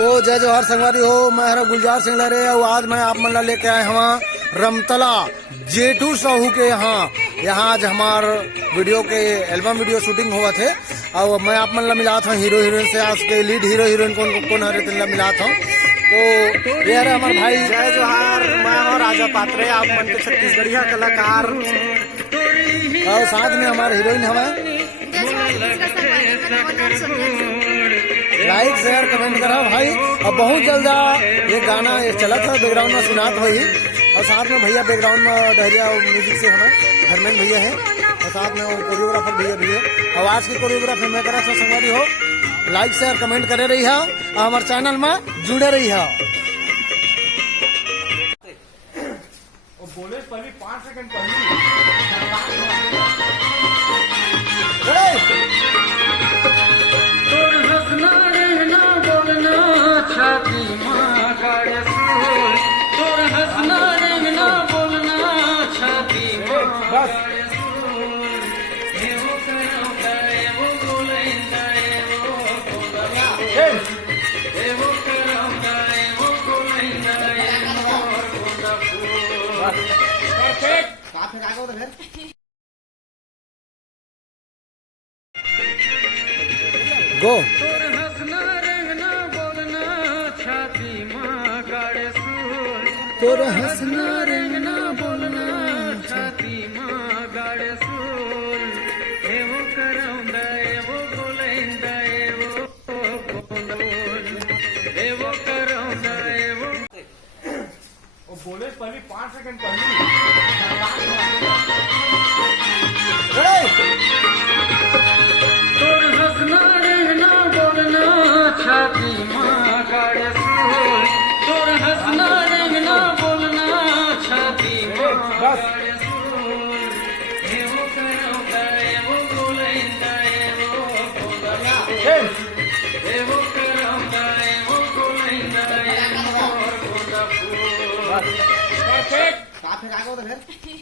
तो जय जोहार संगवारी हो, मैं हरा गुलजार सिंह लरे और आज मैं आप मन ला लेके आए हवा रमतला जेठू साहू के यहाँ आज हमार वीडियो के एल्बम वीडियो शूटिंग हुआ थे और मैं आप मन ला मिला था हीरो हीरोइन से। आज के लीड हीरो हीरोइन कौन हरे तिल्ला मिला था। तो ये हरे हमारे भाई जय जोहार, मैं और राजा पात्रे आप मन के छत्तीसगढ़िया कलाकार और साथ में हमारे हीरोइन हमें लाइक शेयर कमेंट करा भाई। अब बहुत जल्द ये गाना ये चला था बैकग्राउंड में सुनात हुई और साथ में भैया बैकग्राउंड में डहरिया म्यूजिक से हमें धर्मेंद्र भैया है और साथ में कोरियोग्राफर भैया भी है। आवाज की कोरियोग्राफी मैं करा था संगवारी हो। लाइक शेयर कमेंट करे रही है और हमारे चैनल में जुड़े रही है। बोले पहले 5 सेकंड छाती माँ गाड़े सूर, तोर हंसना रेंगना बोलना छाती माँ गाड़े सूर, एवो करो एवो बोलेंदा एवो बोलना, एवो करो एवो बोलेंदा एवो बोलना फूल। परफेक्ट। काफी आगे उधर फिर गो। तोर हंसना रेंगना बोलना छाती माँ गाड़े सूर, तोर हंसना रेंगना बोलना छाती माँ गाड़े सूर, एवो करौंदा एवो बोलेंदा एवो बोल, एवो करौंदा एवो। बोले पहले 5 सेकंड तोर हंसना रेंगना बोलना छाती माँ गाड़े सूर, तोर हंसना रेंगना बोलना छाती माँ गाड़े सूर, एवो करौंदा एवो बोलेंदा एवो बोलना, एवो करौंदा एवो बोलेंदा एवो बोलना फूल। परफेक्ट। काफी आगे उधर फिर